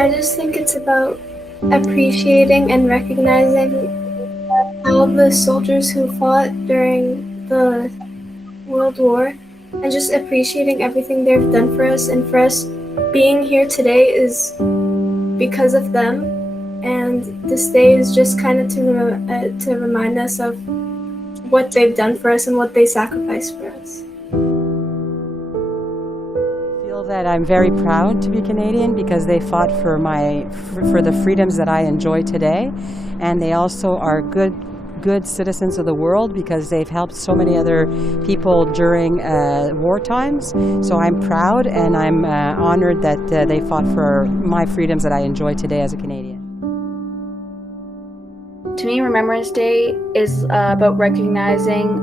I just think it's about appreciating and recognizing all the soldiers who fought during the World War and just appreciating everything they've done for us. And for us being here today is because of them. And this day is just kind of to remind us of what they've done for us and what they sacrificed for us. I feel that I'm very proud to be Canadian because they fought for the freedoms that I enjoy today, and they also are good citizens of the world because they've helped so many other people during war times. So I'm proud and I'm honored that they fought for my freedoms that I enjoy today as a Canadian. To me, Remembrance Day is about recognizing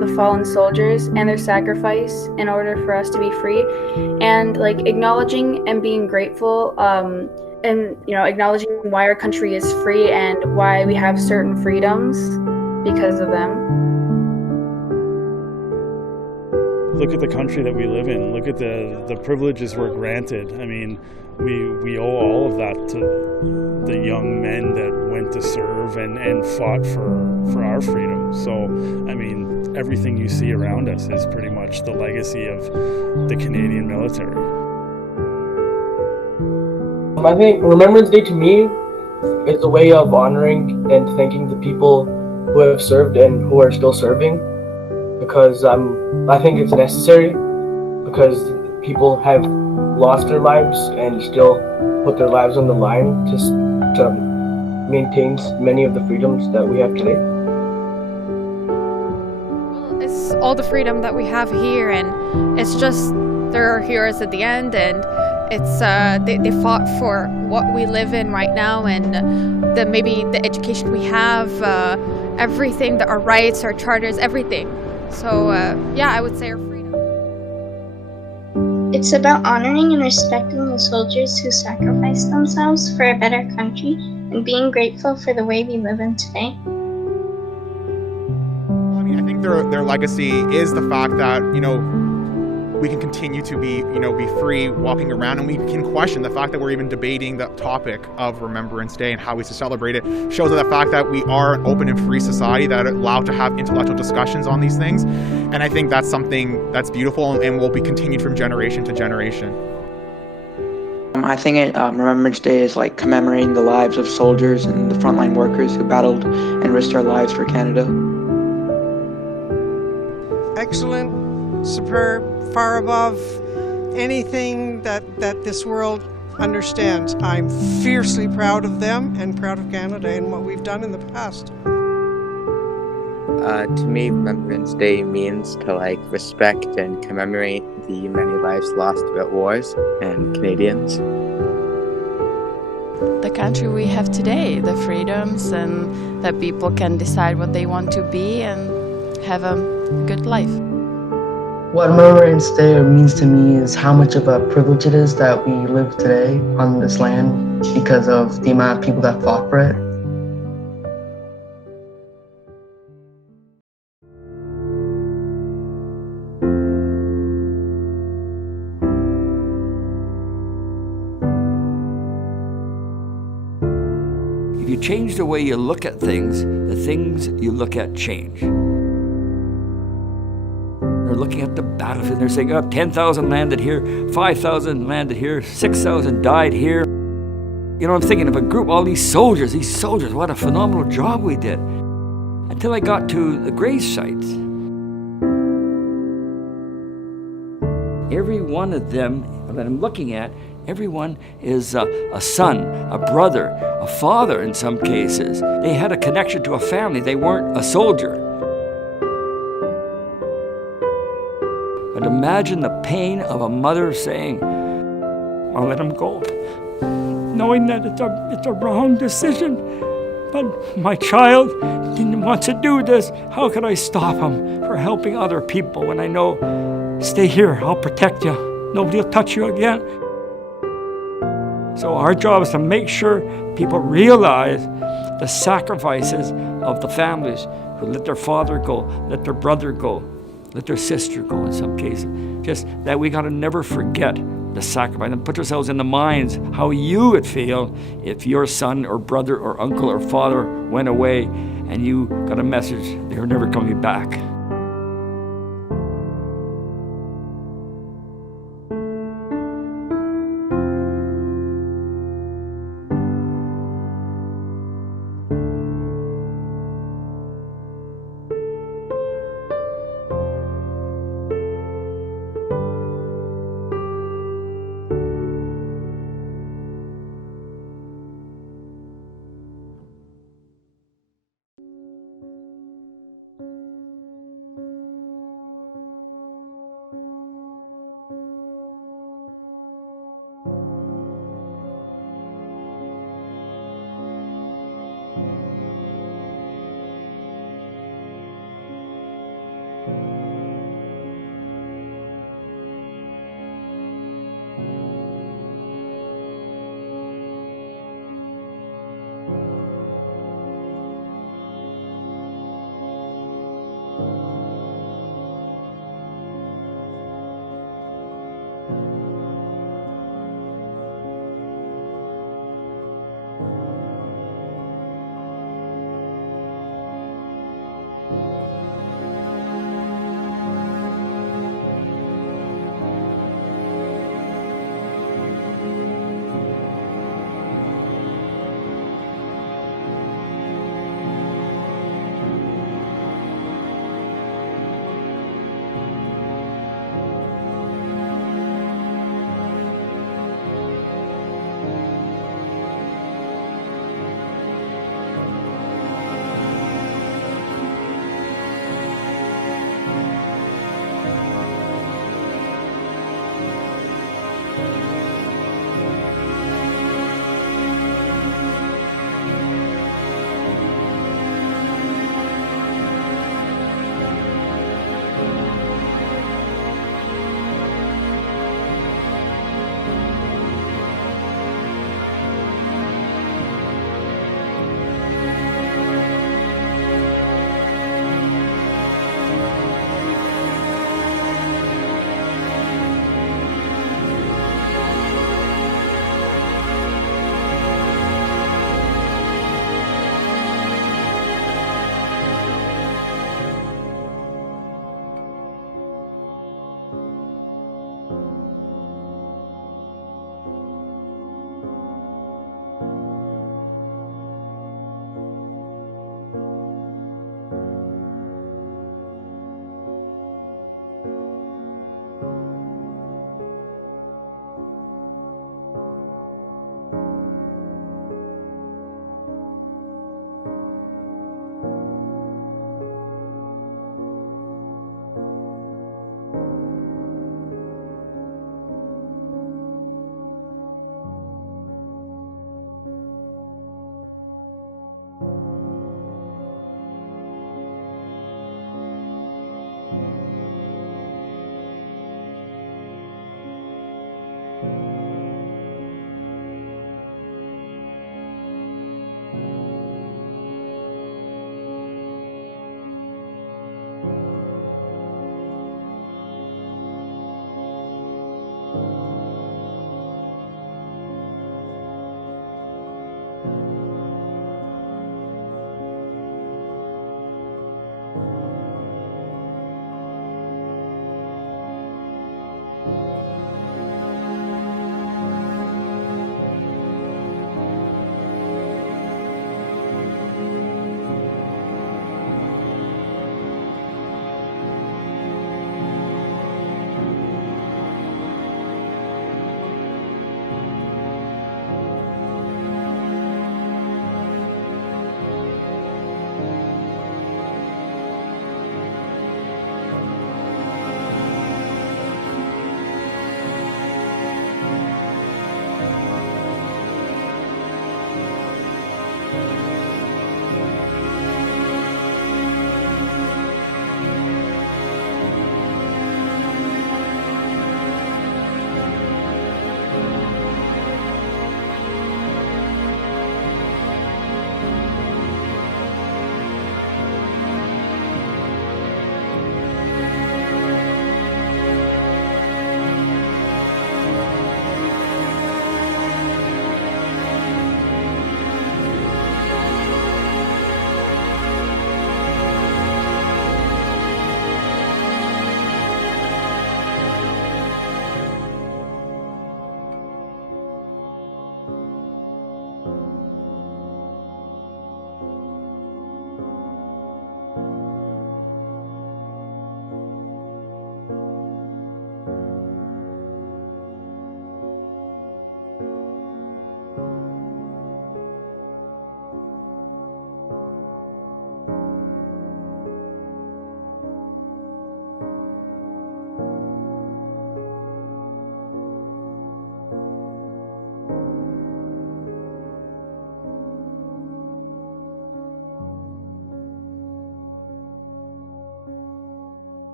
the fallen soldiers and their sacrifice in order for us to be free, and acknowledging and being grateful, and acknowledging why our country is free and why we have certain freedoms because of them. Look at the country that we live in. Look at the privileges we're granted. I mean, we owe all of that to the young men that went to serve and fought for our freedom. So, I mean, everything you see around us is pretty much the legacy of the Canadian military. I think Remembrance Day to me is a way of honoring and thanking the people who have served and who are still serving, because I think it's necessary, because people have lost their lives and still put their lives on the line to maintain many of the freedoms that we have today. Well, it's all the freedom that we have here, and it's just there are heroes at the end, and it's they fought for what we live in right now, and maybe the education we have, everything, our rights, our charters, everything. So yeah, I would say our freedom. It's about honoring and respecting the soldiers who sacrificed themselves for a better country and being grateful for the way we live in today. I mean, I think their legacy is the fact that, we can continue to be free walking around, and we can question the fact that we're even debating the topic of Remembrance Day and how we should celebrate it. Shows that the fact that we are an open and free society that are allowed to have intellectual discussions on these things. And I think that's something that's beautiful and will be continued from generation to generation. I think Remembrance Day is like commemorating the lives of soldiers and the frontline workers who battled and risked their lives for Canada. Excellent, superb, far above anything that this world understands. I'm fiercely proud of them and proud of Canada and what we've done in the past. To me, Remembrance Day means to respect and commemorate the many lives lost throughout wars and Canadians. The country we have today, the freedoms, and that people can decide what they want to be and have a good life. What Remembrance Day means to me is how much of a privilege it is that we live today on this land because of the amount of people that fought for it. If you change the way you look at things, the things you look at change. They're looking at the battlefield, they're saying, 10,000 landed here, 5,000 landed here, 6,000 died here. I'm thinking of a group, all these soldiers, what a phenomenal job we did. Until I got to the grave sites. Every one of them that I'm looking at, everyone is a son, a brother, a father in some cases. They had a connection to a family, they weren't a soldier. But imagine the pain of a mother saying, I'll let him go, knowing that it's a wrong decision, but my child didn't want to do this. How could I stop him from helping other people when I know, stay here, I'll protect you, nobody will touch you again. So our job is to make sure people realize the sacrifices of the families who let their father go, let their brother go, let their sister go in some cases. Just that we gotta never forget the sacrifice, and put ourselves in the minds how you would feel if your son or brother or uncle or father went away and you got a message they're never coming back.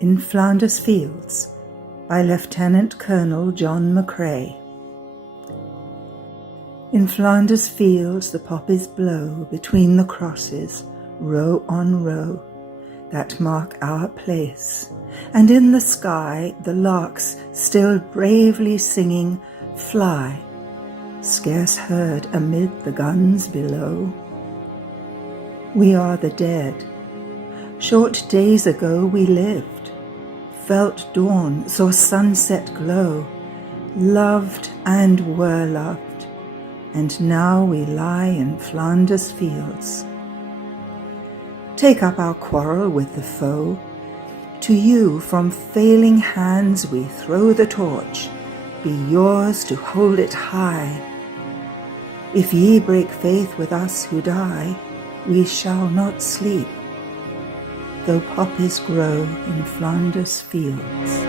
in Flanders Fields by Lieutenant Colonel John McCrae. In Flanders Fields the poppies blow between the crosses, row on row, that mark our place, and in the sky the larks, still bravely singing, fly, scarce heard amid the guns below. We are the dead. Short days ago we lived, felt dawn, saw sunset glow, loved and were loved, and now we lie in Flanders Fields. Take up our quarrel with the foe. To you from failing hands we throw the torch, be yours to hold it high. If ye break faith with us who die, we shall not sleep, though poppies grow in Flanders Fields.